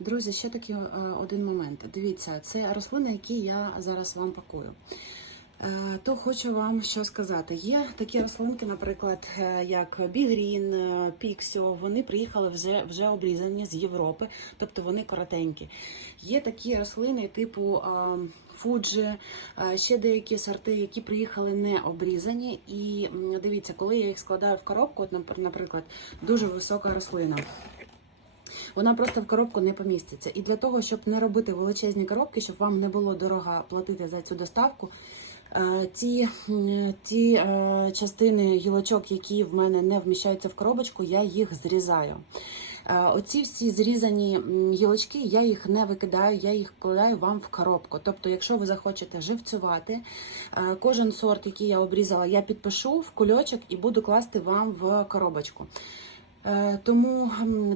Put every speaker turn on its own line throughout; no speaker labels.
Друзі, ще такий е, один момент. Дивіться, це рослини, які я зараз вам пакую. Е, То хочу вам що сказати. Є такі рослинки, наприклад, е, як Бігрін, Піксіо, вони приїхали вже, вже обрізані з Європи, тобто вони коротенькі. Є такі рослини, типу Фуджі, ще деякі сорти, які приїхали не обрізані. І дивіться, коли я їх складаю в коробку, от, наприклад, дуже висока рослина. Вона просто в коробку не поміститься. І для того, щоб не робити величезні коробки, щоб вам не було дорого платити за цю доставку. е, Ті, ті е, частини гілочок, які в мене не вміщаються в коробочку, я їх зрізаю. Е, Оці всі зрізані гілочки, я їх не викидаю, я їх вкладаю вам в коробку. Тобто, якщо ви захочете живцювати, кожен сорт, який я обрізала, я підпишу в кульочок і буду класти вам в коробочку. Е, Тому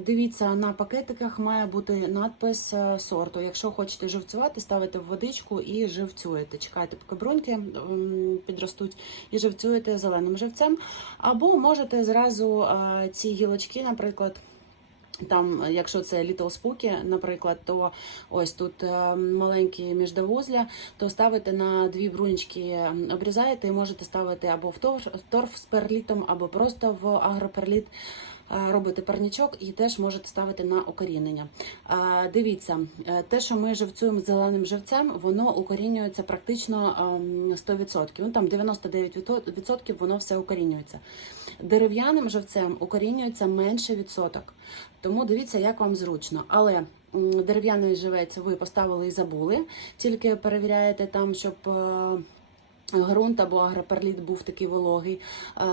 дивіться, на пакетиках має бути надпис е, сорту. Якщо хочете живцювати, ставите в водичку і живцюєте. Чекайте, поки бруньки м, підростуть і живцюєте зеленим живцем. Або можете зразу е, ці гілочки, наприклад. Там, якщо це Little Spooky, наприклад, то ось тут маленькі міждовузля, то ставите на дві бруньки, м, обрізаєте і можете ставити або в торф, в торф з перлітом, або просто в агроперліт. Е, Робите парнічок і теж можете ставити на укорінення. Е, Дивіться, е, те, що ми живцюємо зеленим живцем, воно укорінюється практично ем, 100%. Ну там 99% воно все укорінюється. Дерев'яним живцем укорінюється менше відсоток. Тому дивіться, як вам зручно. Але дерев'яний живець ви поставили і забули, тільки перевіряєте там, щоб. Грунт або агроперліт був такий вологий.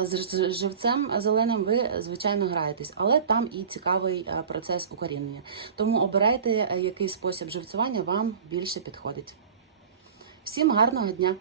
Е, З з живцем зеленим ви, звичайно, граєтесь, але там і цікавий е, процес укорінення. Тому обирайте, е, який спосіб живцювання вам більше підходить. Всім гарного дня!